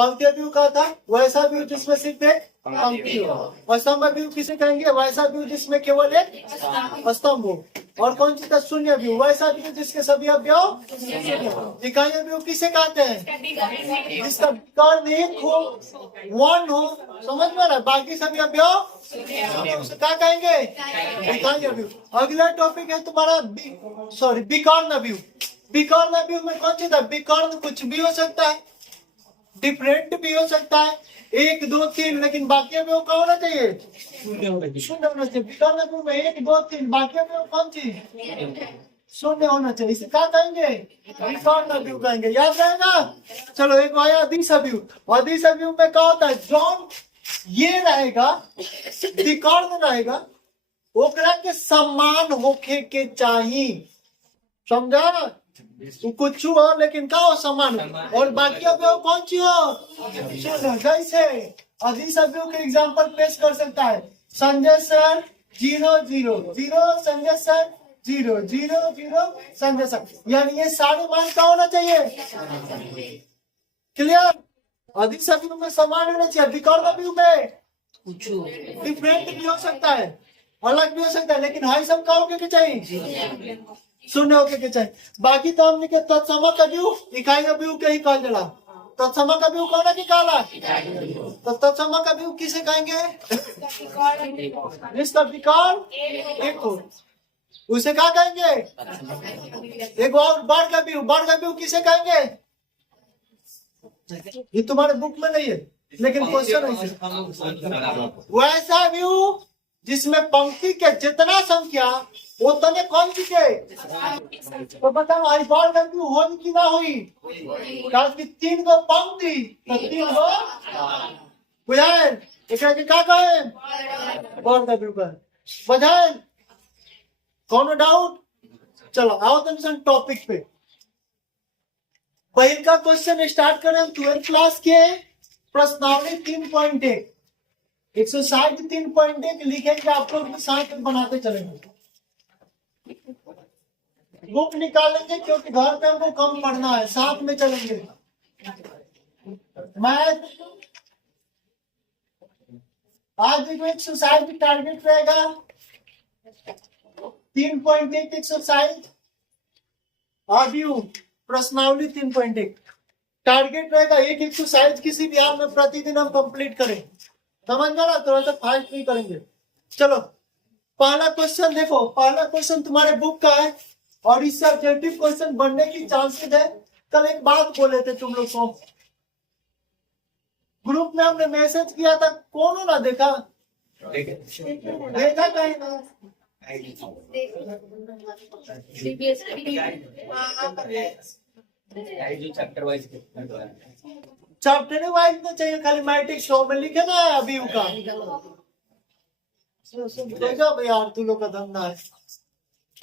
पंक्ति व्यू का था वैसा व्यू जिसमें सिर्फ एक पंक्ति हो, और स्तंभ व्यू किसे कहेंगे? वैसा व्यू जिसमें केवल एक स्तंभ हो। और कौन सी था? शून्य व्यू, वैसा व्यू जिसके सभी अवयव शून्य हो। इकाई व्यू किसे कहते हैं? जिसका विकर्ण एक हो, वन हो, समझ में ना, बाकी सभी अवयव उसे क्या कहेंगे? इकाई व्यू। अगला टॉपिक है तुम्हारा विकर्ण व्यू। विकर्ण व्यू में कौन सी था? विकर्ण कुछ भी हो सकता है, डिफरेंट भी हो सकता है, 1 2 3, लेकिन बाकी अवयव क्या होना चाहिए? शून्य होना चाहिए। विकर्ण व्यू में 1 2 3, बाकी अवयव कौन सी? शून्य होना चाहिए। इसे क्या कहेंगे? विकर्ण व्यू कहेंगे। याद रहेगा? चलो एक आया अदिश व्यू। अदिश व्यू में क्या होता है? जॉन ये रहेगा, विकर्ण रहेगा, ओकरा के समान होके के चाहिए, समझा? कुछ हो लेकिन का हो? समान हो। और बाकी अवयव कौन सी हो? जैसे अदिश अवयव के एग्जांपल पेश कर सकता है, Sanjay sir 0 0 0, Sanjay sir 0 0 0, Sanjay sir, यानी ये सारे मान का होना चाहिए। क्लियर? अदिश अवयव में समान होना चाहिए। विकर्ण अवयव में डिफरेंट भी हो सकता है, अलग भी हो सकता है, लेकिन हाई सब का होके के चाहिए, शून्य होके के चाहिए। बाकी तो हमने के तत्समक व्यू इकाई व्यू के ही कहल जाला। तत्समक व्यू कौन है? कहला तो तत्समक व्यू किसे कहेंगे? जिसका विकर्ण एक हो, उसे क्या कहेंगे? एक और वर्ग व्यू किसे कहेंगे? ये तुम्हारे बुक में नहीं है, लेकिन क्वेश्चन है। वैसा व्यू जिसमें पंक्ति के जितना संख्या उतने कौन सी के, तो बताओ आई वर्ग व्यू होगी कि ना हुई? कारण कि 3 गो पंक्ति तो 3 गो बुझाएं, एकरा के का कहे? वर्ग व्यू का बुझाएं। कौन डाउट? चलो आओ तुम टॉपिक पे। पहले का क्वेश्चन स्टार्ट करें 12th क्लास के प्रश्नावली 3.1 160 3.1 लिखेंगे, आप लोग साथ में बनाते चलेंगे। बुक निकालेंगे क्योंकि घर पे हमको कम पढ़ना है, साथ में चलेंगे। मैथ आज देखो एक्सरसाइज की टारगेट रहेगा 3.1 एक्सरसाइज अव्यू प्रश्नावली 3.1 टारगेट रहेगा। एक एक्सरसाइज किसी भी हाल में प्रतिदिन हम कंप्लीट करें, समझ में ना, थोड़ा सा फास्ट नहीं करेंगे। चलो पहला क्वेश्चन देखो, पहला क्वेश्चन तुम्हारे बुक का है और इससे ऑब्जेक्टिव क्वेश्चन बनने की चांसेस है। कल एक बात बोले थे तुम लोग को, ग्रुप में हमने मैसेज किया था, कौन ना देखा? देखा कहीं ना? चैप्टर वाइज तो चाहिए, खाली मैट्रिक शो में लिखे ना अभी का यार, तू लोग का धंधा है,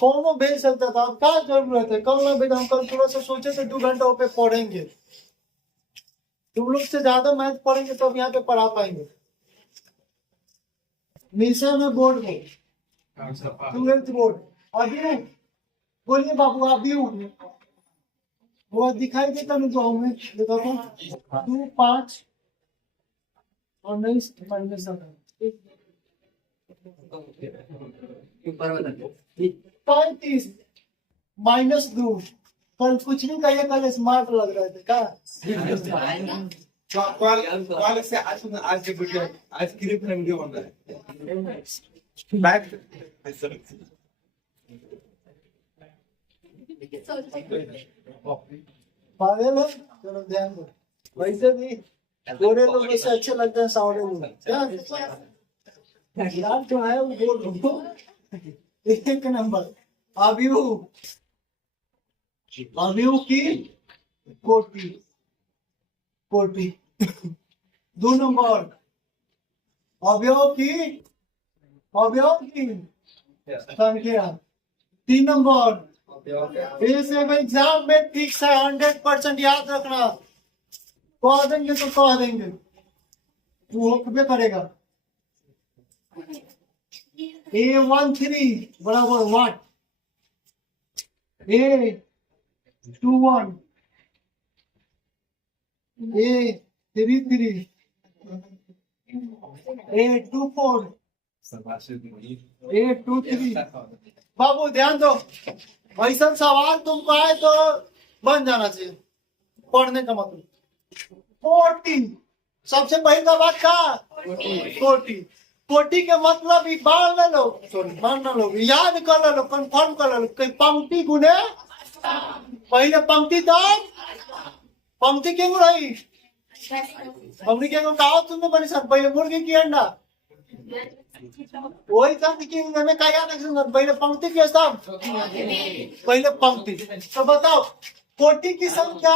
कौन भेज सकता था? क्या जरूरत है? कल ना भेज, हम कल थोड़ा सा सोचे थे 2 घंटा पे पढ़ेंगे, तुम लोग से ज्यादा मैथ पढ़ेंगे तो अब यहाँ पे पढ़ा पाएंगे। निशा में बोर्ड में 12th बोर्ड अभी बोलिए बाबू, अभी वो दिखाई देता नहीं तो हमें देखो तो 2 5 और नहीं -35 -2। कल कुछ नहीं कहिए, कल स्मार्ट लग रहे थे क्या? से आज के वीडियो आज क्लिप में वीडियो बन रहा है बैक पागल है। चलो ध्यान दो, वैसे भी गोरे लोग से अच्छे लगते हैं सावरे लोग, क्या यार जो है वो बोल रहा। एक नंबर अव्यू की कोटि 2 नंबर अवयव की संख्या 3 नंबर। इस एग्जाम में फिक्स है, 100% याद रखना। कह देंगे तो कह देंगे, तू होकबे करेगा। A13 बराबर व्हाट? A21 A 3 3 8 2 4 8 2 3 बाबू ध्यान दो, ऐसा सवाल तुमको आए तो बन जाना चाहिए पढ़ने का मतलब। 40 सबसे पहली का बात का 40 40 के मतलब ई बाढ़ ले लो, सॉरी बाढ़ ना लो, याद कर लो, कंफर्म कर लो। कहीं पंक्ति गुने पहले पंक्ति तो पंक्ति क्यों रही, पंक्ति क्यों कहा तुमने बनी सर पहले मुर्गी की अंडा वही पंक्ति की में क्या याद रखना, पहले पंक्ति के सब पहले पंक्ति। तो बताओ 40 की संख्या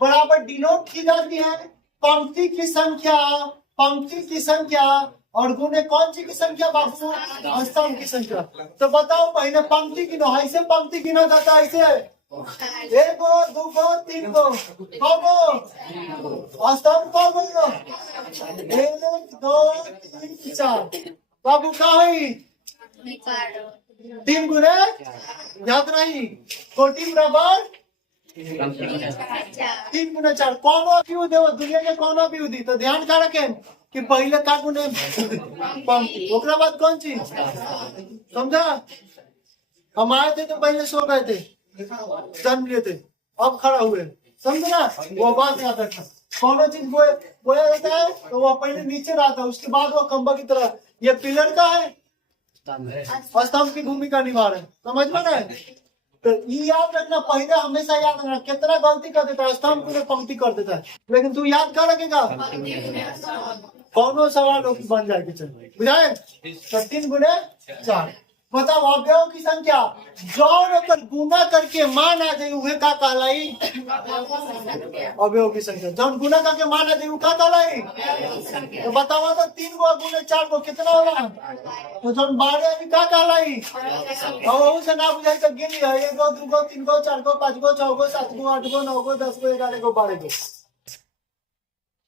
बराबर डिनोट की जाती है पंक्ति की संख्या, पंक्ति की संख्या और गुने कौन सी की संख्या बाबू, स्तंभ की संख्या। तो बताओ पहले पंक्ति गिनो, ऐसे पंक्ति गिना जाता है ऐसे 1 2 3 स्तंभ कौन बोलो 1 2 3 4 बाबू का है 3 गुने याद नहीं 40 बराबर 3 गुना 4 कौन भी दे दुनिया के कौन भी दी। तो ध्यान का रखें कि पहले का गुने पंक्ति ओकरा बाद कौन चीज समझा। हम आए थे तो पहले सो गए थे, जन्म लिए थे, अब खड़ा हुए, समझे ना। वो बात याद रखना, कौन चीज बोया जाता है तो वो पहले नीचे रहा था, उसके बाद वो खंबा की तरह। ये पिलर का है, स्तंभ की भूमिका निभा रहे, समझ में ना। तो ये याद रखना, पहले हमेशा याद रखना। कितना गलती कर देता है, स्तंभ पूरे पंक्ति कर देता है, लेकिन तू याद कर रखेगा कौन सवाल बन जाएगी। चलो बुझाए, 3 गुने 4 बताओ अवयव की संख्या जौन कर गुना करके मान आ जाए उहे का कहलाई अवयव की संख्या। जौन गुना करके मान आ जाए उ का कहलाई। तो बताओ तो 3 गो गुने 4 गो कितना होगा, तो जौन 12 अभी का कहलाई। और वहू से ना बुझाई तो गिन लिया 1 2 2 3 4 5 6 7 8 9 10 11 12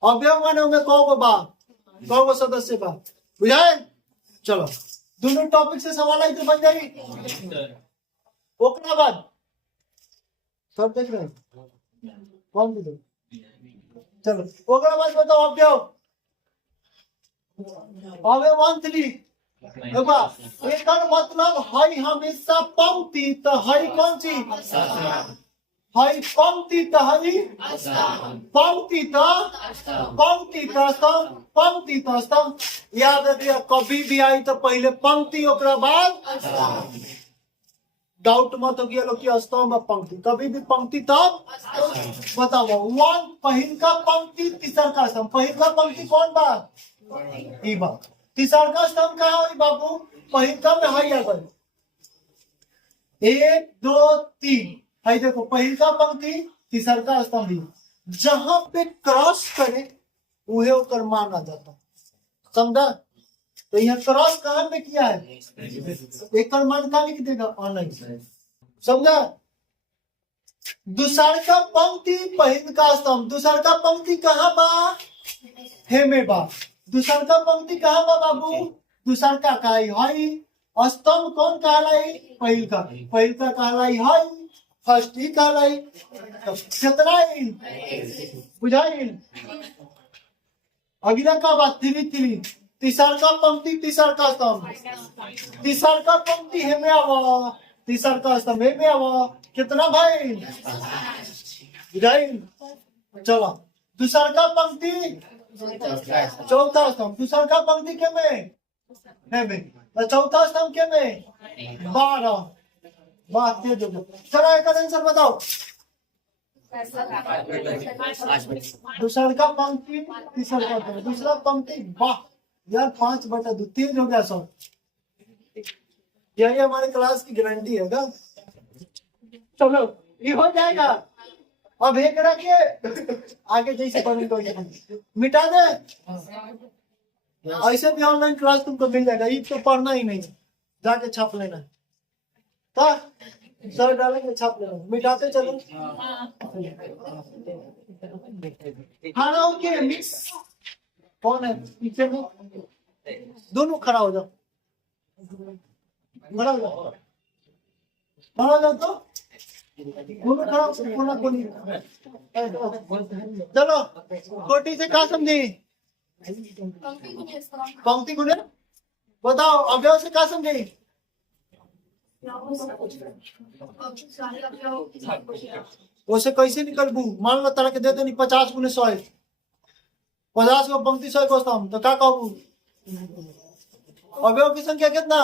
अवयव माने उनमें कौ गो सदस्य बा, बुझाए। चलो दोनों टॉपिक से सवाल आई तो बन जाएगी। ओकरा बाद सब देख रहे हैं कौन भी दो। चलो ओकरा बाद बताओ अवयव 1 3 देखो एक मतलब है हमेशा पंक्ति, तो है कौन सी है पंक्ति, तो है पंक्ति तो पंक्ति तो स्तंभ, पंक्ति तो स्तंभ। याद रखिए कभी भी आई तो पहले पंक्ति ओकरा बाद डाउट मत हो गया लोग कि स्तंभ और पंक्ति, कभी भी पंक्ति तब बताओ। 1 पहिल का पंक्ति तीसर का स्तंभ, पहिल का पंक्ति कौन बा ई बा, तीसर का स्तंभ का है बाबू पहिल का में है अगर 1 2 3 है। देखो पहिल का पंक्ति तीसर का स्तंभ, जहां पे क्रॉस करे उहे ओकर माना जाता, समझा। तो यहाँ क्रॉस कहाँ पे किया है, एक मान का लिख देगा ऑनलाइन, समझा। दूसर का पंक्ति पहिल का स्तंभ, दूसर का पंक्ति कहाँ बा हे में बा, दूसर का पंक्ति कहाँ बा बाबू, दूसर का काई है। स्तंभ कौन कहलाई पहिल का, पहिल का कहलाई है फर्स्ट ही कहलाई। कितना बुझाई। अगला का बात 3 3 तीसर का पंक्ति तीसर का स्तंभ, तीसर का पंक्ति है में आवा, तीसर का स्तंभ है में आवा। कितना भाई बुझाई। चलो दूसर का पंक्ति चौथा स्तंभ, दूसर का पंक्ति के में है में, चौथा स्तंभ के में 12 बात दे दो। चलो एक आंसर बताओ। दूसरा का पंक्ति तीसरा का पंक्ति, दूसरा पंक्ति वाह यार 5/2 तेज हो गया सब। यही हमारे क्लास की गारंटी है का। चलो ये हो जाएगा। अब एक रखिए आगे जैसे पढ़ेंगे मिटा दे। ऐसे भी ऑनलाइन क्लास तुमको मिल जाएगा, ये तो पढ़ना ही नहीं, जाके छाप लेना है। तो सर डालेंगे छाप लेना, मिटाते चलो। खाना ओके मिक्स कौन है पीछे में, दोनों खड़ा हो जाओ, खड़ा हो जाओ, खड़ा हो जाओ। तो दोनों खड़ा कोना कोनी। चलो कोटि से क्या समझी? पंक्ति गुणे बताओ। अवयव से क्या समझी? उसे कैसे निकलबू? मान लो तरह के दे दो 50 गुने 100, 50 को पंक्ति 100 को स्तंभ, तो क्या कहूँ? अवयव की संख्या कितना?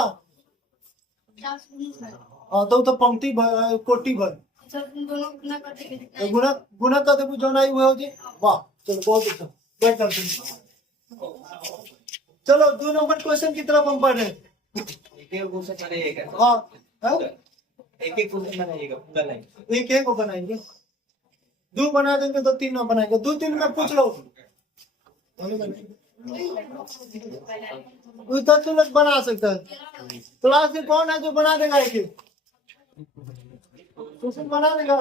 हाँ तो पंक्ति कोटि भर गुना गुना कर दे जो नहीं हुए होती। वाह चलो बहुत अच्छा, बैठ कर चलो 2 नंबर क्वेश्चन की तरफ हम बढ़ रहे हैं। एक क्वेश्चन बनाइएगा। हाँ एक क्वेश्चन बनाइएगा, पूरा नहीं। एक को बनाएंगे, 2 बना देंगे तो 3 में बनाएंगे। 2-3 में पूछ लो, उधर तो लोग बना सकता है। क्लास में कौन है जो बना देगा? एक क्वेश्चन बना देगा।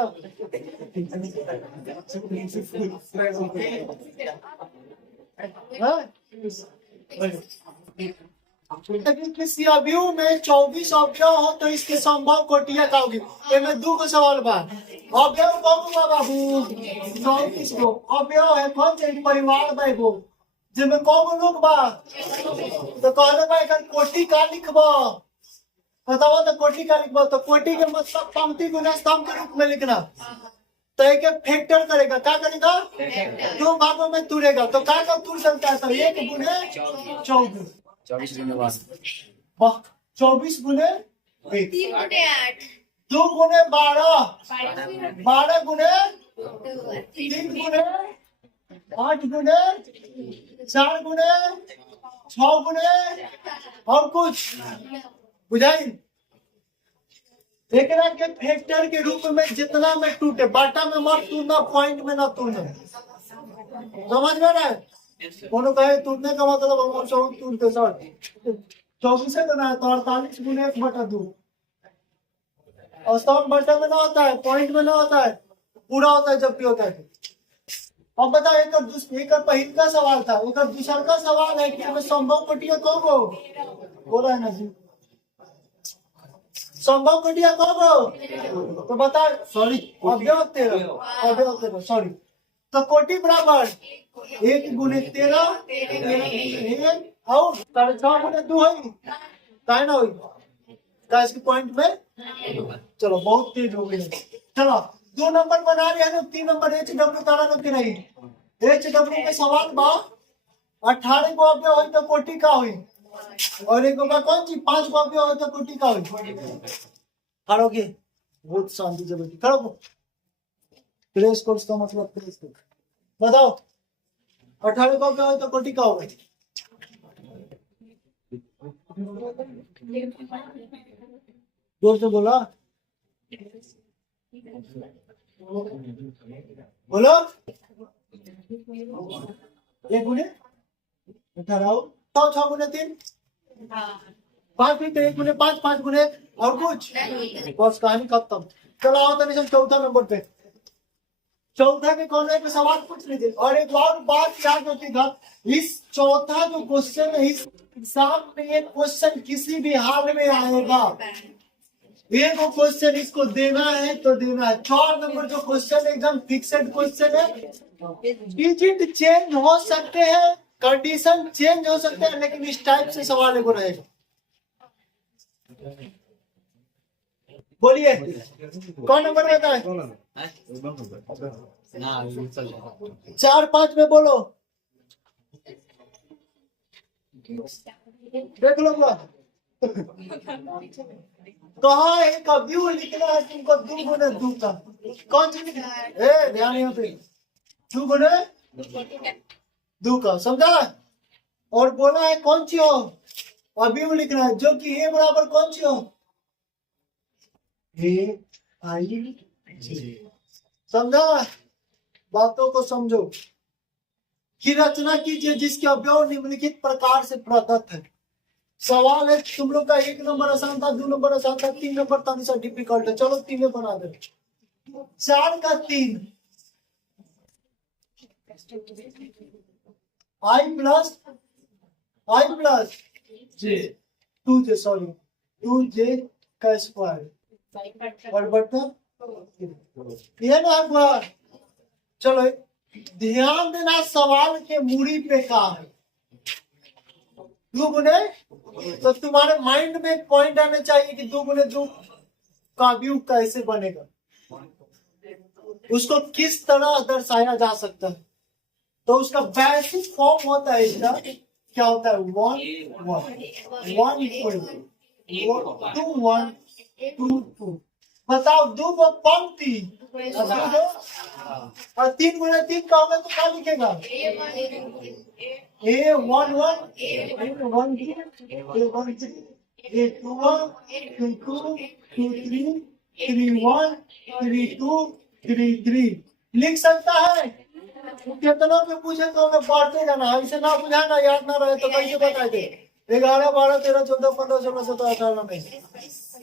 किसी अवयव में 24 अवयव हो तो इसके संभव कोटियां का होगी। इसमें 2 को सवाल बा। अवयव कौन हुआ बाबू? 24 को अवयव है। कौन से परिवार में वो जिसमें कौन लोग बा? तो कहले भाई कोटि का लिखबा, बताओ तो कोटि का लिखबा। तो कोटि के मतलब पंक्ति गुना स्तंभ के रूप में लिखना। तो एक फैक्टर करेगा, क्या करेगा? 2 भागों में तुरेगा। तो क्या का तुर सकता है? तो 1 गुने 24, 24 गुने 1, 24 गुने 1, 3 गुने 8, 2 गुने 12, 12 गुने 3 3 गुने 8 गुने 4 गुने 6 गुने और कुछ बुझाई। एकरा के फैक्टर के रूप में जितना में टूटे, बाटा में मत टूटना, पॉइंट में ना टूटना। समझ में रहा है? कोनो कहे टूटने का मतलब हम सब टूटते सर 24 से करना है तो 48 गुने 1/2। और स्तंभ बटा में ना होता है, पॉइंट में ना होता है, पूरा होता है जब भी होता है। अब बताओ एक पहले का सवाल था, एक दूसरा का सवाल है कि हमें संभव कोटियां कौन को बोला है ना जी? संभव कोटियां कौन को? तो बता, सॉरी अवयव 13 सॉरी। तो कोटि बराबर 1 गुने 13 और 6.5 गुने 2 है काय ना हुई का इसके पॉइंट में। चलो बहुत तेज हो गई। चलो 2 नंबर बना रहे हैं, 3 नंबर HW तारा लोग के नहीं। HW के सवाल बा 18 को अवयव हो तो कोटि का हुई, और एक का कौन सी 5 को अवयव हो तो कोटि का हुई। खड़ोगे बहुत शांति से बैठी, खड़ो। प्रेस कोर्स का मतलब प्रेस कोर्स बताओ। 18 को अवयव हो तो कोटि का होगा। जोर से बोला, बोलो। 1 गुने 18 6 गुने 3 5 फिर 1 गुने 5 5 गुने और कुछ बस कहानी खत्म। चलो आओ तो नहीं, चौथा नंबर पे। चौथा के कौन एक सवाल पूछ लीजिए। और एक और बात याद रखिएगा, इस चौथा जो क्वेश्चन है इस एग्जाम में ये क्वेश्चन किसी भी हाल में आएगा। एक क्वेश्चन इसको देना है तो देना है। 4 नंबर जो क्वेश्चन एकदम फिक्सेड क्वेश्चन है। डिजिट चेंज हो सकते हैं, कंडीशन चेंज हो सकते हैं, लेकिन इस टाइप से सवाल एगो रहेगा। बोलिए कौन नंबर में है? 4-5 में बोलो, देख लो। कहा एक अवयव लिखना है तुमको 2 गुने 2 का। कौन सी लिखना है? ध्यान यहाँ पे 2 गुने 2 का, समझा? और बोला है कौन सी हो अवयव लिखना है जो कि ए बराबर कौन सी हो AI। समझा? बातों को समझो की रचना कीजिए जिसके अवयव निम्नलिखित प्रकार से प्रदत्त है। सवाल है तुम लोग का 1 नंबर आसान था, 2 नंबर आसान था, 3 नंबर थोड़ा सा डिफिकल्ट है। चलो 3 बना दे। 4 का 3 I प्लस J 2J का स्क्वायर और बटा ये ना हुआ। चलो ध्यान देना सवाल के मूड़ी पे कहा है 2 गुने, तो तुम्हारे माइंड में एक पॉइंट आना चाहिए कि 2 गुने 2 का व्यू कैसे बनेगा, उसको किस तरह दर्शाया जा सकता है। तो उसका बेसिक फॉर्म होता है इसका, क्या होता है 1 1 1 2 1 2 2। बताओ 2 को पंक्ति और 3 गुने 3 का होगा तो क्या लिखेगा A11 A12 A13 A21 A22 A23 A31 A32 A33 लिख सकता है। कितना पे पूछे तो हमें पढ़ते जाना है, इसे ना बुझाए ना याद ना रहे तो कैसे बताए थे 11 12 13 14 15 16 17 18 19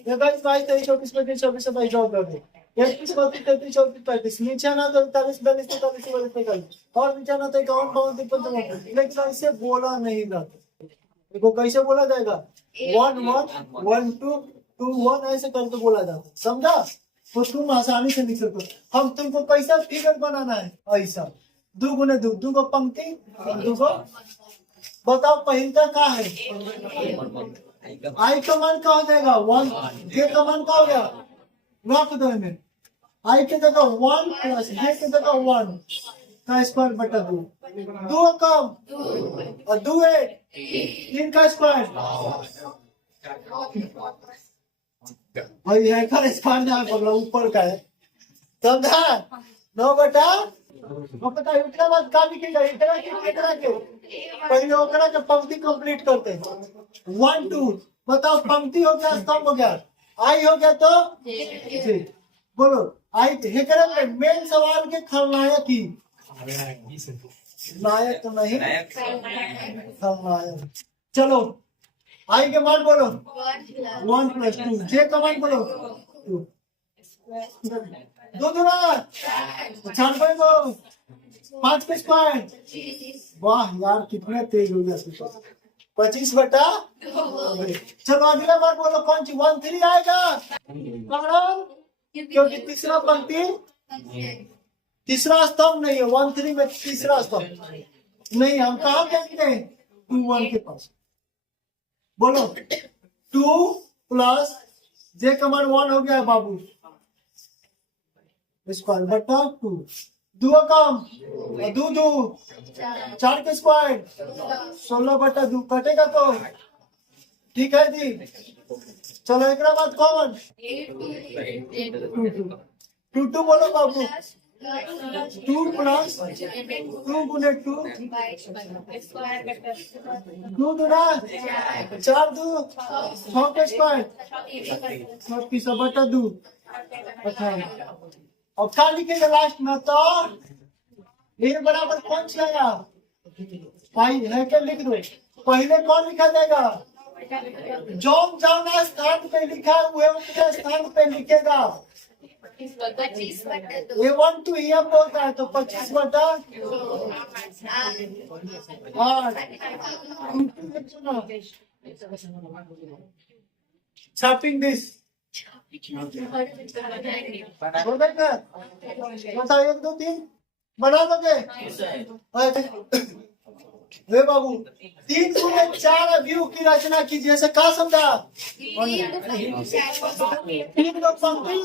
22 23 24 25 26 27 28 31 32 33 34 35 नीचे ना तो 41 42 43 44 45 और नीचे ना तो 51 52 53 लेकिन ऐसे बोला नहीं जाता। देखो कैसे बोला जाएगा 1 1 1 2 2 1 ऐसे करके बोला जाता, समझा। तो तुम आसानी से लिख सकते हो। हम तुमको कैसा फिगर बनाना है ऐसा 2 गुने 2 2 को पंक्ति 2 को बताओ पहले का है आई का मान का हो जाएगा 1, जे का मान का हो गया रख दो में आई के जगह 1 प्लस जे के जगह 1 का स्क्वायर बटा 2 2 कम और 2 3 का स्क्वायर भाई है का स्क्वायर ना बोला ऊपर का है, समझा 9 बटा पता है इतना बात का लिखेगा इतना के पहले ओकरा के पंक्ति कंप्लीट करते हैं 1 2 बताओ पंक्ति हो गया स्तंभ हो गया आई हो गया तो जी बोलो आई हेकरा में मेन सवाल के खलनायक की नायक तो नहीं खलनायक। चलो आई के मान बोलो 1 प्लस 2 जे का मान बोलो 2 2 दूना 4 पे को 5 के स्क्वायर वाह यार कितना तेज हो गया 25 बटा। चलो अगला बार बोलो कौन सी 1 3 आएगा कारण क्योंकि तीसरा पंक्ति तीसरा स्तंभ नहीं है 1 3 में तीसरा स्तंभ नहीं। हम कहा देखते हैं 2 1 के पास बोलो 2 प्लस जे का मान 1 हो गया है बाबू स्क्वायर बटा 2 2 कम 2 2 4 के स्क्वायर 16 बटा 2 कटेगा तो ठीक है जी। चलो एक बात कॉमन 2 2 बोलो बाबू 2 प्लस 2 गुने 2 2 दूना 4 2 6 के स्क्वायर 36 बटा 2 और क्या लिखेगा लास्ट में तो ए बराबर कौन सा आया पाई है क्या लिख दो पहले कौन लिखा जाएगा जो स्थान पे लिखा हुए उनके स्थान पे लिखेगा 25 बटा 2 ये 1 2 ये बोलता है तो 25 बटा 8 छापिंग दिस बताओ 1 2 3 बना लोगे वे बाबू 3 गुने 4 व्यू की रचना कीजिए ऐसे कहा समझा 3 लोग पंक्ति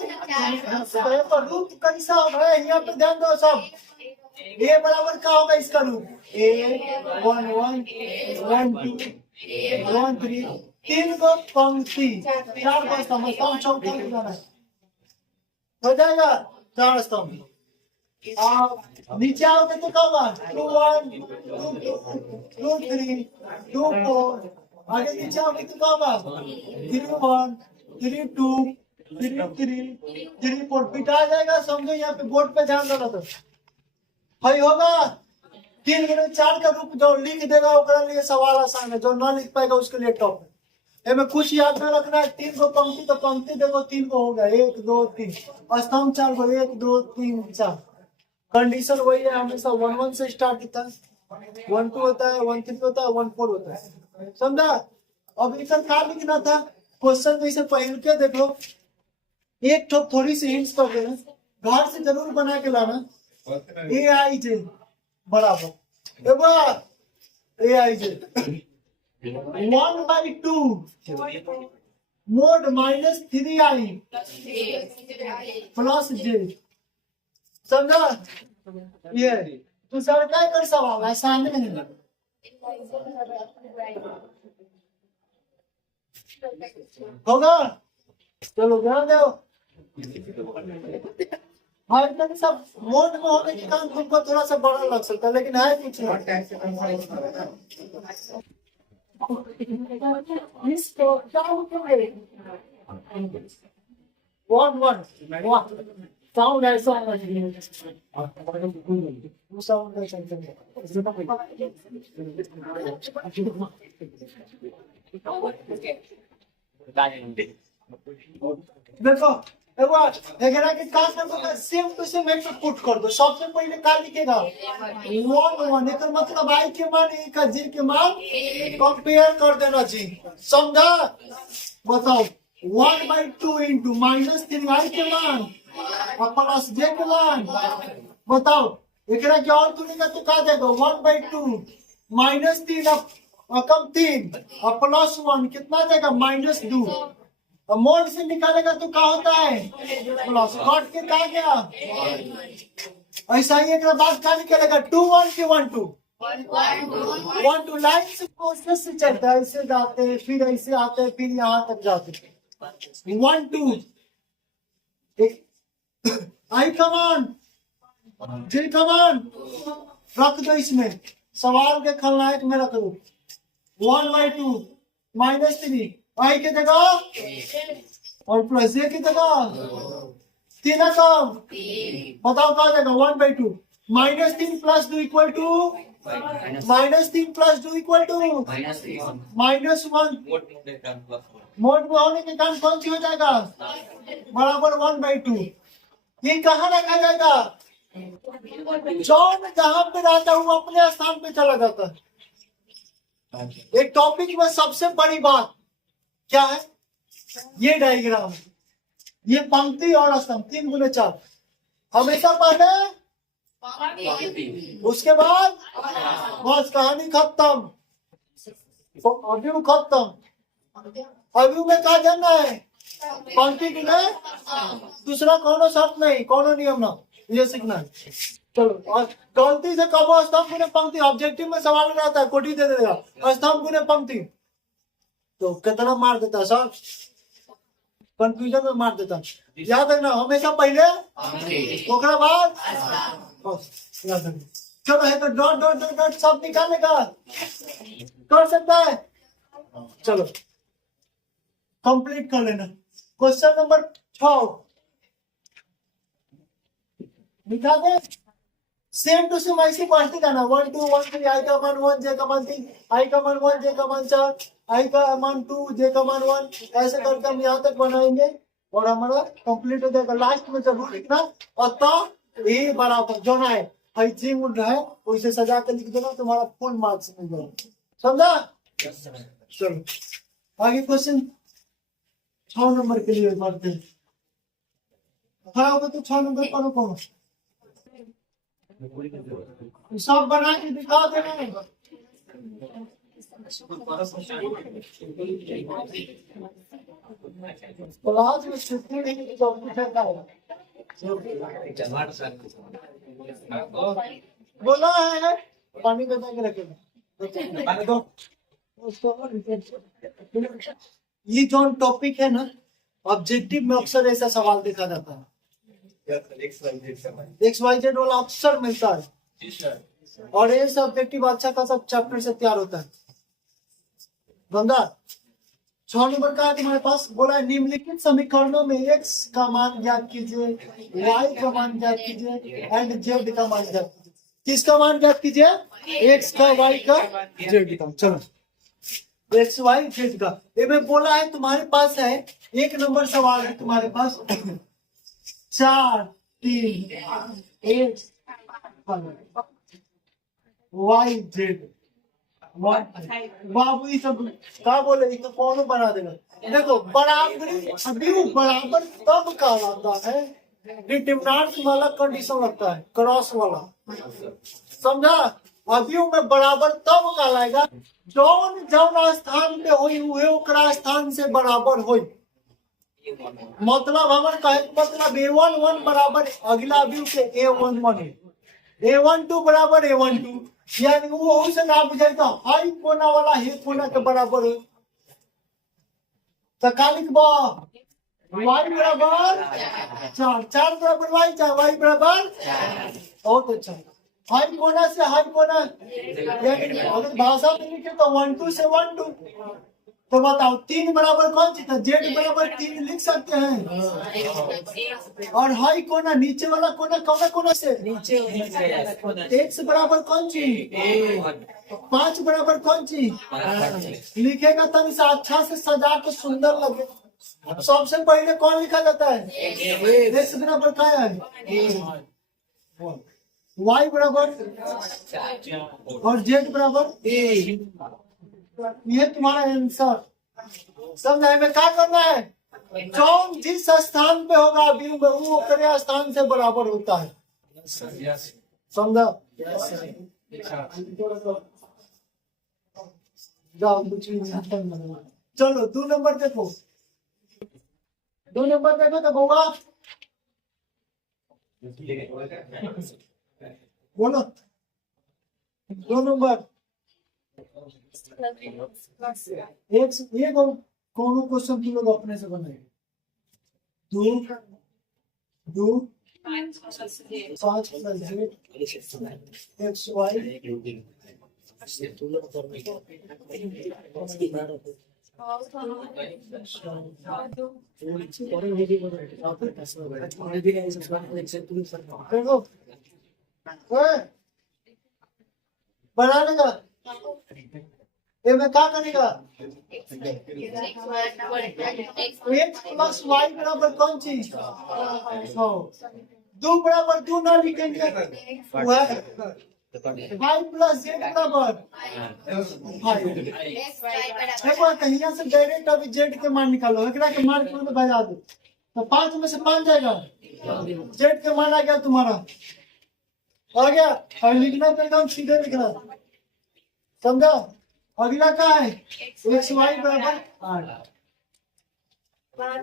पर रूप कैसा होगा यहाँ पे ध्यान दो सब ए बराबर क्या होगा इसका रूप ए 1 1 1 2 1 3 3 को पंक्ति 4 को स्तंभ स्तंभ चौथा हो जाएगा 4 स्तंभ नीचे आओगे तो कब 2 1 2 3 2 4 आगे नीचे आओगे तो कब 3 1 3 2 3 3 3 4 पिटा जाएगा समझो यहाँ पे बोर्ड पे ध्यान देना तो भाई होगा 3 गुने 4 का रूप जो लिख देगा ओकरा लिए सवाल आसान है जो ना लिख पाएगा उसके लिए टॉप है। में कुछ याद में रखना है 3 को पंक्ति तो पंक्ति देखो 3 को हो गया 1 2 3 स्तंभ 4 को 1 2 3 4 कंडीशन वही है हमेशा 1 1 से स्टार्ट होता है 1 2 होता है 1 3 होता है 1 4 होता है समझा। अब इधर क्या लिखना था क्वेश्चन जैसे पहल के देखो एक तो थोड़ी सी हिंट्स कर देना, घर से जरूर बना के लाना। ए आई जे बराबर ए आई जे 1/2 मोड -3i प्लस जे, समझा? ये तो सर काय कर सवाल आसान नहीं है। होगा? चलो ध्यान दो। हाँ इतना सब मोड में होने के कारण तुमको थोड़ा सा बड़ा लग सकता है, लेकिन है कुछ नहीं। इसको क्या होते हैं? 1 साउंड ऐसा होना चाहिए। वो साउंड ऐसा देखो एक बार देखेगा कि काम करके सेम टू सेम एक पुट कर दो। सबसे पहले क्या लिखेगा 1 एक मतलब आई के मान ए का जे के मान कंपेयर कर देना जी, समझा? बताओ 1/2 इंटू -3i के मान और प्लस जे के मान, बताओ एकरा क्या और तुलेगा तो क्या देगा 1/2 -3 और कम 3 और +1 कितना देगा -2 और मोड से निकालेगा तो क्या होता है प्लस, कट के कहा गया। ऐसा ही एक बात क्या निकलेगा 2 1 के 1 2 1 2 लाइन से प्रोसेस से चलता है, ऐसे जाते हैं फिर ऐसे आते हैं फिर यहाँ तक जाते हैं 1 2 आई कमान जे कमान रख दो, इसमें सवाल के खलनायक में रख दो 1/2 -3 आई के जगह और प्लस जे की जगह 3 कम, बताओ क्या जाएगा 1/2 -3 + 2 = -3 + 2 = -1 मोड में होने के कारण कौन सी हो जाएगा बराबर 1/2। ये कहाँ रखा जाएगा? जॉन जहां पे रहता हूँ अपने स्थान पे चला जाता है। एक टॉपिक में सबसे बड़ी बात क्या है? ये डायग्राम, ये पंक्ति और स्तंभ 3 × 4 हमेशा पहले उसके बाद बस कहानी खत्म। तो अभी खत्म, अभी में क्या जानना है पंक्ति में दूसरा कोनो शर्त नहीं, कोनो नियम ना, ये सीखना है। चलो और गलती से कबो स्तंभ गुने पंक्ति ऑब्जेक्टिव में सवाल रहता है कोटी दे देगा स्तंभ गुने पंक्ति तो कितना मार देता है सर, कंफ्यूजन में मार देता है। याद रखना हमेशा पहले ओकरा बाद बस याद रखना। चलो है तो डॉट डॉट डॉट डॉट सब निकालेगा कर सकता है। चलो कंप्लीट कर लेना। क्वेश्चन नंबर 6 लिखा दे सेम टू सेम ऐसी पढ़ते जाना 1 2 1 3 आई का मान 1 जे का मान 3 आई का मान 1 जे का मान 4 आई का मान 2 जे का मान 1 ऐसे करके हम यहाँ तक बनाएंगे और हमारा कंप्लीट हो जाएगा। लास्ट में जरूर लिखना अतः ये बराबर जो ना है ऐसे उड़ रहा है वैसे सजा के लिख देना, तुम्हारा फुल मार्क्स मिल जाएगा, समझा? चलो आगे क्वेश्चन 6 नंबर के लिए पढ़ते हैं। तो 6 नंबर पढ़ो कौन सब बना के दिखा देना। क्लास में छुट्टी नहीं तो बोला है पानी बता के रखेगा। ये जो टॉपिक है ना ऑब्जेक्टिव में अक्सर ऐसा सवाल देखा जाता है, XYZ वाला अक्सर मिलता है और ये सब ऑब्जेक्टिव अच्छा खासा चैप्टर से तैयार होता है। बंदा 6 नंबर का है तुम्हारे पास, बोला है निम्नलिखित समीकरणों में x का मान ज्ञात कीजिए, y का मान ज्ञात कीजिए एंड z का मान ज्ञात कीजिए। किसका मान ज्ञात कीजिए? x का, y का, z का। चलो x y z का ये में बोला है तुम्हारे पास है 1 नंबर सवाल है तुम्हारे पास 4 3 1 y z बाबू ये सब क्या बोले, ये तो कौन बना देगा। देखो बराबरी व्यू बराबर तब कहलाता है डिटरमिनेंट वाला कंडीशन लगता है, क्रॉस वाला, समझा। अव्यू में बराबर तब कहलाएगा जौन जौन स्थान पे होई उहे ओकरा स्थान से बराबर होई। मतलब हमारे कहे मतलब A11 बराबर अगला व्यू के A11 है, A12 बराबर A12, यानी वो से ना बुझाई तो हाई कोना वाला हे कोना के बराबर है। तो कालिक बा y बराबर 4, 4 बराबर y, 4 y बराबर, बहुत अच्छा। हाई कोना से हाई कोना, यानी अगर भाषा में लिखे तो 12 से 12, तो बताओ 3 बराबर कौन सी था, z बराबर 3 लिख सकते हैं। और हाई कोना नीचे वाला कोना कौन कोना से नीचे, x बराबर कौन सी, 5 बराबर कौन सी, लिखेगा तब इसे अच्छा से सजा के सुंदर लगे। सबसे पहले कौन लिखा जाता है, x बराबर क्या है, y बराबर और z बराबर, ये तुम्हारा आंसर। समझ में क्या करना है, कौन जिस स्थान पे होगा व्यू में वो ओकरे स्थान से बराबर होता है, समझा। जाओ चलो 2 नंबर देखो, 2 नंबर देखो तो होगा, बोलो 2 नंबर। एक कौन क्वेश्चन तुम लोग अपने से बनाए, 2 5 प्लस z x y बनाने का ये में क्या करेगा, x प्लस y बराबर कौन चीज, 2 बराबर 2 ना लिखेंगे, 5 प्लस z बराबर 5। एक बार कहीं से डायरेक्ट अभी z के मान निकालो, एकरा के मान को बजा दो तो 5 में से 5 जाएगा, z के मान आ गया तुम्हारा, आ गया। और लिखना तो एकदम सीधे लिखना, समझा। अगला क्या है, x y बराबर 8,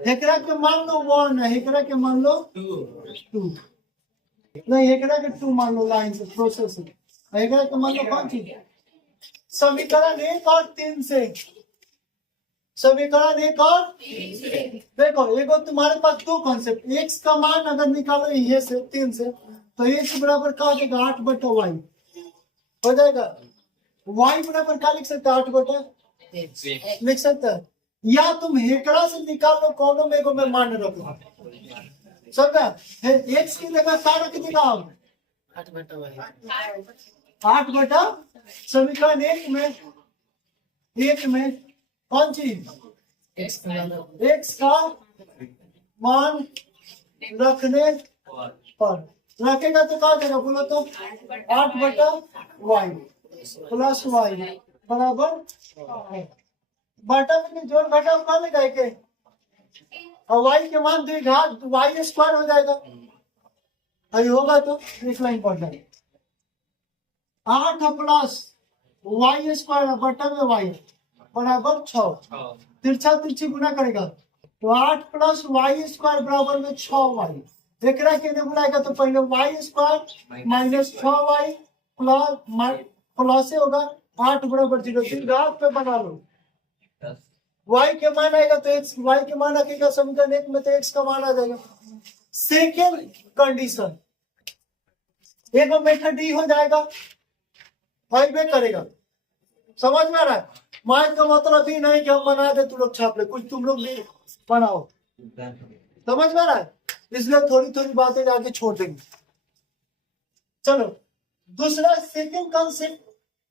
एकरा के मान लो 1 है, एकरा के मान लो 2, नहीं एकरा के 2 मान लो लाइन से प्रोसेस से, एकरा के मान लो कौन चीज, समीकरण 1 और 3 से, समीकरण 1 और 3। देखो एगो तुम्हारे पास 2 कॉन्सेप्ट, x का मान अगर निकालो ये से 3 से तो x बराबर क्या हो जाएगा 8/y हो जाएगा, y बराबर क्या लिख सकते 8/, लिख सकता है, या तुम हेकड़ा से निकाल लो कौनों में एगो में मान रखो, समझा। x की जगह क्या रख देगा 8/, समीकरण 1 में कौन चीज x का मान रखने पर रखेगा तो क्या देगा बोलो तो 8/y प्लस y बराबर, बटा में जोड़ घटा कर लेगा के, और y के मान 2 घात y स्क्वायर हो जाएगा, अभी होगा तो एक लाइन पढ़ जाएगा, 8 प्लस y स्क्वायर बटा में y बराबर 6, तिरछा तिरछी गुना करेगा तो 8 प्लस y स्क्वायर बराबर में 6y, एकरा के ने बुलाएगा तो पहले y square minus 6y plus से होगा 8 बराबर 0, 3 घात पे बना लो, y के मान आएगा तो x, y के मान रखेगा समीकरण 1 में तो x का मान आ जाएगा। सेकेंड कंडीशन एक मेथड डी हो जाएगा, फाइव करेगा, समझ में आ रहा है। मान का मतलब ही नहीं कि हम बना दे तुम लोग छाप ले, कुछ तुम लोग भी बनाओ, समझ में आ रहा है, इसलिए थोड़ी थोड़ी बातें आगे छोड़ देंगे। चलो दूसरा सेकेंड कॉन्सेप्ट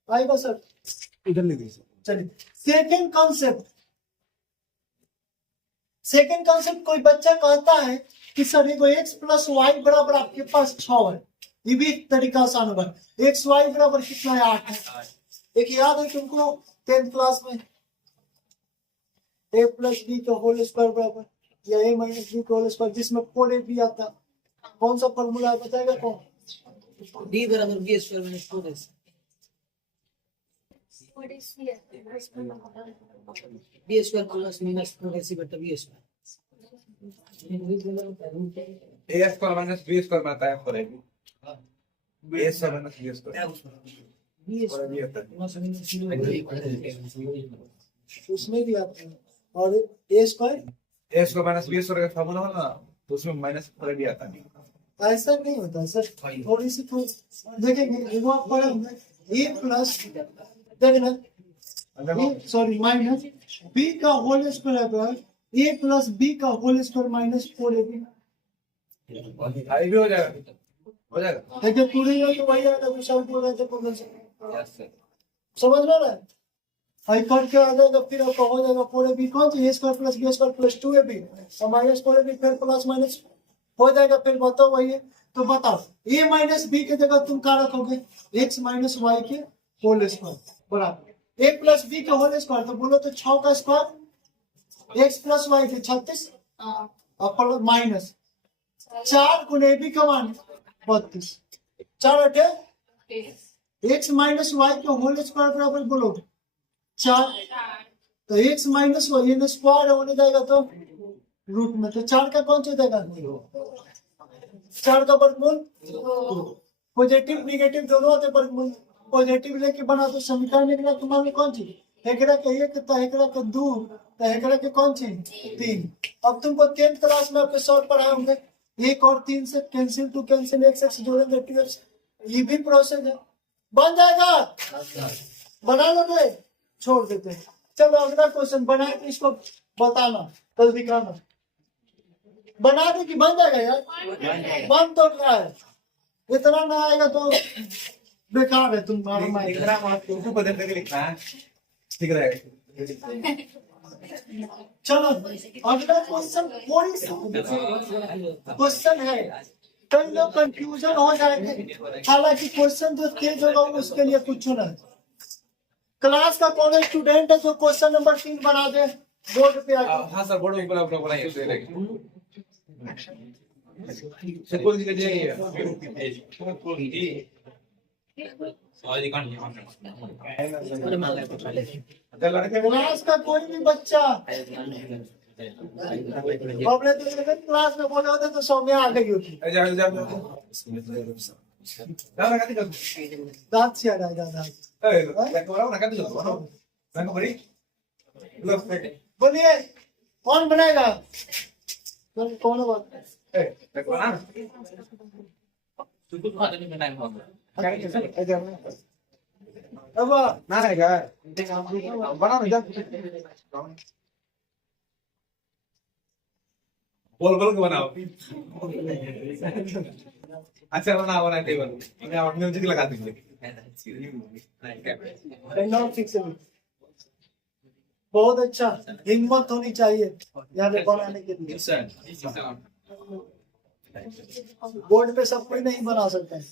आएगा सर, इधर ले दीजिए। चलिए सेकेंड कॉन्सेप्ट, सेकेंड कॉन्सेप्ट कोई बच्चा कहता है कि सर एगो x प्लस वाई बराबर आपके पास 6 है, ये भी तरीका आसान होगा, x y बराबर कितना है 8 है, एक याद है तुमको 10th क्लास में a प्लस बी का होल स्क्वायर बराबर या a माइनस बी का होल स्क्वायर, जिसमें 4ab आता, कौन सा फॉर्मूला है बताएगा कौन? d बराबर b square minus 4ac। What is here? b square plus minus 4ac बटा b स्क्वायर। A square minus b square बनता है four a b square minus b square b square plus minus उसमें भी आता है। और a square a square minus b square का फॉर्मूला होना तो उसमें माइनस फोर ए बी आता है। ऐसा नहीं होता सर, थोड़ी सी तो देखेंगे वो आप पढ़ेंगे a प्लस देखना सॉरी माइनस b का होल स्क्वायर बराबर a प्लस b का होल स्क्वायर माइनस 4ab। आई भी हो जाएगा, हो जाएगा। अगर पूरी हो तो वही आएगा जो सब बोल रहे थे पूर्ण से, यस सर। समझ रहे हैं? हाई करके आ जाएगा फिर आपका हो जाएगा 4ab कौन सी a square plus b square plus 2ab और माइनस 4ab फिर प्लस माइनस हो जाएगा। फिर बताओ वही है, तो बताओ a माइनस b की जगह तुम क्या रखोगे? x माइनस y के होल स्क्वायर बराबर a प्लस b के होल स्क्वायर, तो बोलो तो 6 का स्क्वायर x प्लस y के 36 और माइनस 4 गुने b का मान 32, 4 अठे x माइनस y के होल स्क्वायर बराबर बोलो 4, तो x माइनस y ये स्क्वायर होने जाएगा तो रूट में, तो 4 का कौन सा जाएगा? 4 का वर्गमूल, पॉजिटिव निगेटिव दोनों होते वर्गमूल, पॉजिटिव लेके बना तो समीकरण निकला तुम्हारे कौन सी? हेकड़ा के 1 तो हेकड़ा के 2 तो हेकड़ा के कौन सी 3। अब तुमको 10th क्लास में आपके सॉल्व पढ़ाए होंगे 1 और 3 से कैंसिल टू कैंसिल x जोड़ेंगे 2x, ये भी प्रोसेस है, बन जाएगा। बना लोगे? छोड़ देते हैं। चलो अगला क्वेश्चन बना के इसको बताना, कल दिखाना। बना दे कि बन जाएगा यार? बन तो क्या है, इतना ना आएगा तो बेकार है तुम्हारा माइंड। यूट्यूब पर देख के लिखना है, ठीक रहेगा। चलो अगला क्वेश्चन, थोड़ी सी क्वेश्चन है, कई लोग कंफ्यूजन हो जाएंगे, हालांकि क्वेश्चन जो तेज होगा उसके लिए कुछ ना। क्लास का कौन स्टूडेंट है जो क्वेश्चन नंबर 3 बना दे बोर्ड पे आके? हाँ सर, बोर्ड पे बनाइए सिंपल सी लीजिए। क्लास का कोई भी बच्चा अपने तो क्लास में बोले होते तो सौम्या आ गई होती। दांत से आ रहा है दादा। बोलिए कौन बनाएगा? कौन बात? अब ना रहेगा बना ना जब बोल बोल के बनाओ। अच्छा बना बना टेबल मैं और म्यूजिक लगा देंगे। बहुत अच्छा, हिम्मत होनी चाहिए यहाँ पे बनाने के लिए। बोर्ड पे सब कोई नहीं बना सकता है।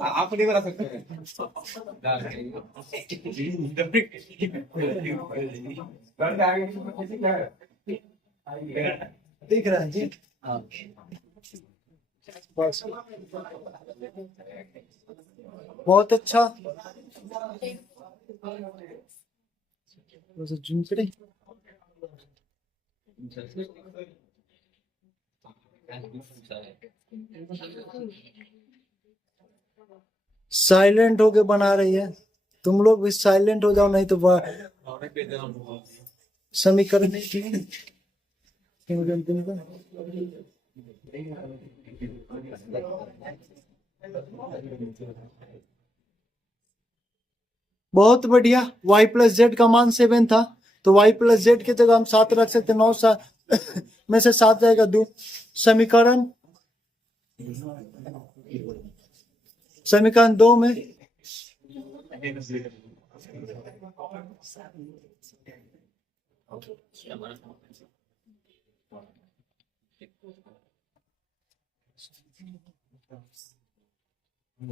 आप नहीं बना सकते हैं। दिख रहा है जी? बस बहुत अच्छा। झुमकड़े साइलेंट होके बना रही है, तुम लोग भी साइलेंट हो जाओ, नहीं तो समीकरण बहुत बढ़िया। y प्लस जेड का मान 7 था, तो y प्लस जेड की जगह हम 7 रख सकते। 9 में से 7 जाएगा 2। समीकरण 2 में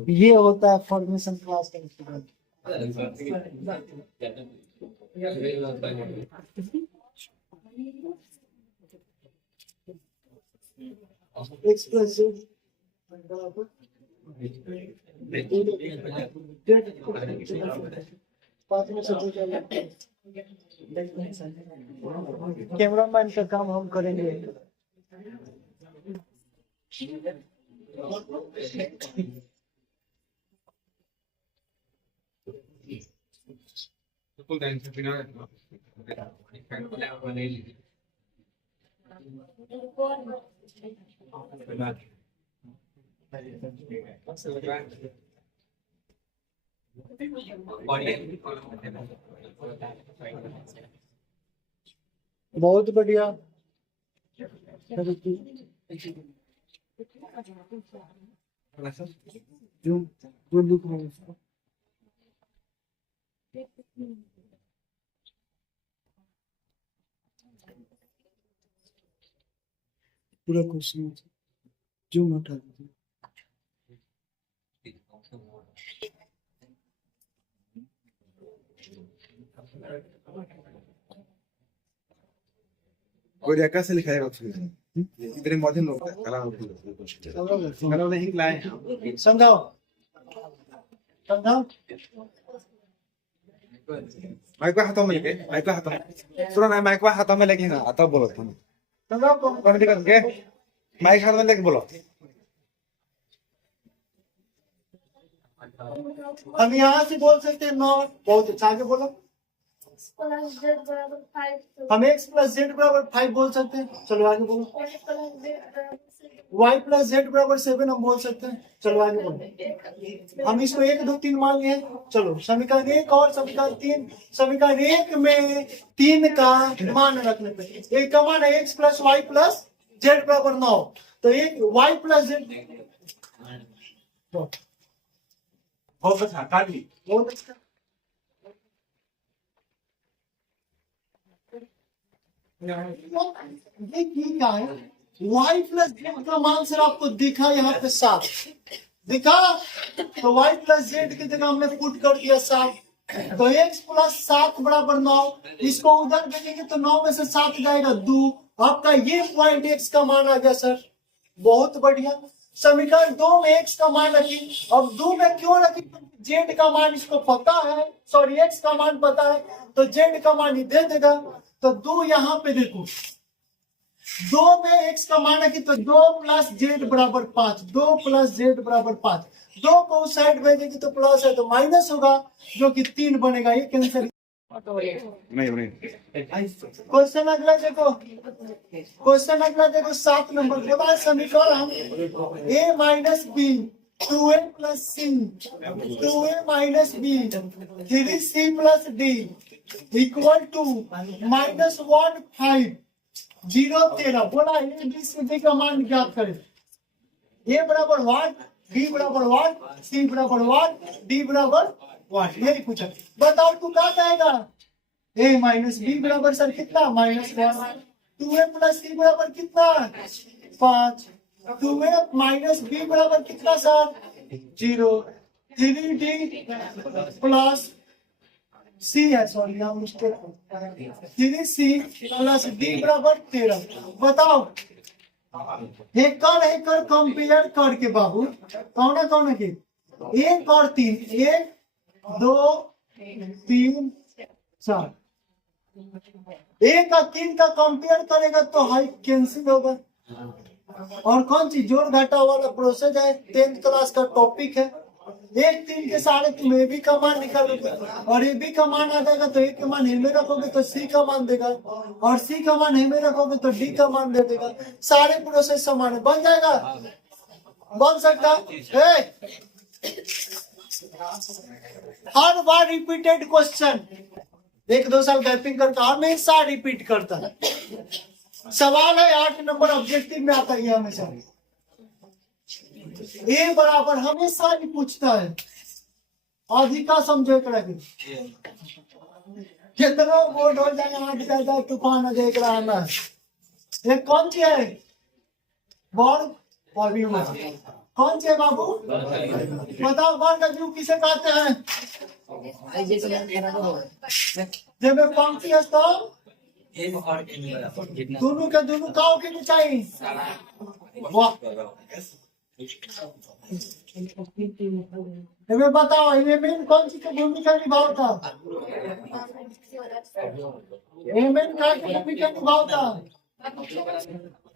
ये होता है फॉर्मेशन क्लास का स्टूडेंट। एक्स प्लस जेड बराबर पाँच में से दो कैमरा मैन का काम हम करेंगे। बहुत बढ़िया। जो लिख रहे हैं उसको। पूरा क्वेश्चन जो हटा दीजिए। कोरिया कैसे लिखा है इतने मध्यम लोग कला नहीं लाए समझाओ समझाओ। माइक को हाथों में लेके माइक को हाथों में सुनो ना माइक को हाथों में लेके ना आता बोलो तुम समझाओ कौन करके माइक हाथ में लेके बोलो। हम यहाँ से बोल सकते हैं 9। बहुत अच्छा आगे बोलो। प्लस जेड बराबर 5 हम x प्लस जेड बराबर 5 बोल सकते हैं। चलो आगे बोलो। y प्लस जेड बराबर 7 हम बोल सकते हैं। चलो आगे बोलो। हम इसको 1 2 3 मान लिए। चलो समीकरण 1 और समीकरण 3। समीकरण 1 में 3 का मान रखने पे एक का मान है x plus y plus z बराबर 9। तो एक y प्लस जेड बहुत अच्छा काली बहुत अच्छा। ये क्या है? y प्लस जेड का मान सर आपको दिखा यहाँ पे 7 दिखा। तो y प्लस जेड की जगह हमने पुट कर दिया 7। तो x प्लस 7 बराबर 9। इसको उधर देखेंगे तो 9 में से 7 जाएगा 2। आपका ये पॉइंट x का मान आ गया सर। बहुत बढ़िया। समीकरण 2 में x का मान रखी। अब 2 में क्यों रखी? जेड का मान इसको पता है, सॉरी x का मान पता है तो जेड का मान ही दे देगा। तो 2 यहाँ पे देखो 2 में x का मान है कि तो 2 प्लस जेड बराबर 5। 2 प्लस जेड बराबर 5। 2 को उस साइड भेजेंगे तो प्लस है तो माइनस होगा जो कि 3 बनेगा। ये कैंसिल। नहीं क्वेश्चन अगला देखो। क्वेश्चन अगला देखो 7 नंबर बोला समीकरण a minus b 2a plus c 2a minus b 3c plus d equal to minus 1 5 0 13। बोला ए बी सी डी का मान ज्ञात करें। ए बराबर 1 बी बराबर 1 सी बराबर 1 डी बराबर 1। यही पूछा। बताओ तू क्या कहेगा? ए माइनस बी बराबर सर कितना? माइनस 1। 2a प्लस सी बराबर कितना? 5। 2a माइनस बी बराबर कितना सर? 0। 3d प्लस सी है, सॉरी यहाँ मिस्टेक हो। 3c प्लस डी बराबर 13। बताओ एक कर कंपेयर करके बाबू कौन है के 1 और 3 1 2 3 4 1 और 3 का कंपेयर करेगा तो हाई कैंसिल होगा। और कौन सी जोड़ घटा वाला प्रोसेस है 10th क्लास का टॉपिक है। 1 3 के सारे तुम ए बी का मान निकालोगे और ए बी का मान आ जाएगा तो ए का मान ए में रखोगे तो सी का मान देगा और सी का मान ए में रखोगे तो डी का मान दे देगा। सारे प्रोसेस समान है। बन जाएगा? बन सकता है। हर बार रिपीटेड क्वेश्चन 1-2 साल गैपिंग करता हमेशा रिपीट करता है। सवाल है 8 नंबर ऑब्जेक्टिव में आता है हमेशा। ए बराबर हमेशा ही पूछता है। अधिका समझे करेगी कितना वोट हो जाए आज जाए तूफान देख रहा है। ये कौन सी है? बॉल और कौन से बाबू? बताओ वर्गव्यूह किसे कहते हैं? आई जैसे मैंने बराबर हो जब में पंक्ति स्तंभ एम और एन बराबर जितना दोनों के दोनों का होके चाहिए। वाह, हमें बताओ एलिमेंट कौन सी की भूमिका निभाता? एलिमेंट का भूमिका निभाता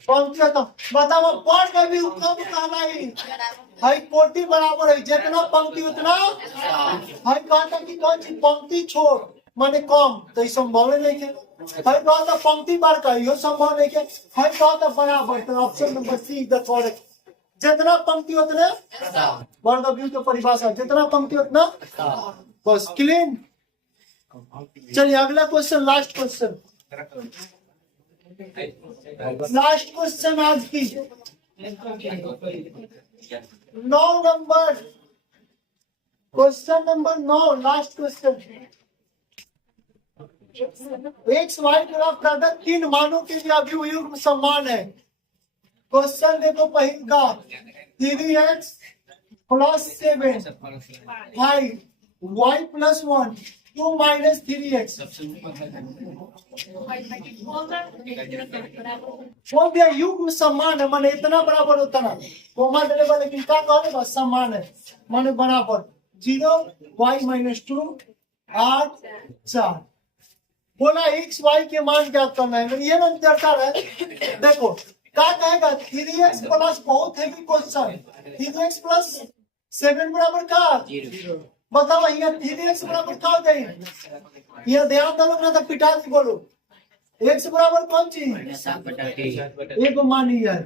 पंक्ति स्तंभ। बताओ वर्गव्यूह कब कहलाई? हाई कोटि बराबर है, जितना पंक्ति उतना हाई कहता कि कौन सी पंक्ति छोड़ माने कम, तो ये संभव नहीं है। हाई कहता पंक्ति बार का यो संभव नहीं है। हाई कहता बराबर, तो option number see the correct. जितना पंक्ति उतना वर्गव्यूह की परिभाषा, जितना पंक्ति उतना बस क्लीन। चलिए अगला question, last question, last question आज की 9 number question number 9, last question. X y graph का अगर 3 मानों के लिए अभियुग्म समान है। क्वेश्चन देखो पहले का 3x + 7 5 y + 1 2 - 3x बोल दिया युग्म समान है, माने इतना बराबर होता ना कोमा देने वाले लेकिन क्या कहने बस समान है माने बराबर 0 y - 2 8 4। बोला एक्स वाई के मान क्या करना है, ये ना दरकार है। देखो क्या कहेगा 3x प्लस बहुत हैवी क्वेश्चन, 3x + 7 बराबर का बताओ, यहाँ 3x बराबर क्या हो जाए? यहाँ ध्यान दो ना तो पिटा दी बोलो। x बराबर कौन चीज? एक मानी है।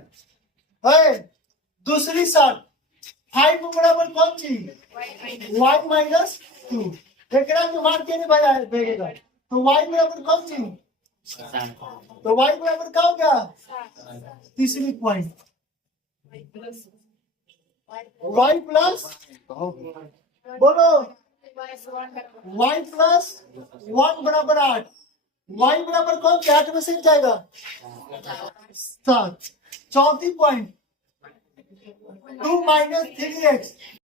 दूसरी साइड 5 बराबर कौन चीज? y - 2। एकरा के मान के नहीं भैया भेजेगा, तो y बराबर कौन चीज? तो y बराबर क्या हो गया? तीसरी पॉइंट y प्लस बोलो y + 1 बराबर 8। y बराबर कौन सा? 8 में से जाएगा 7। चौथी पॉइंट 2 - 3x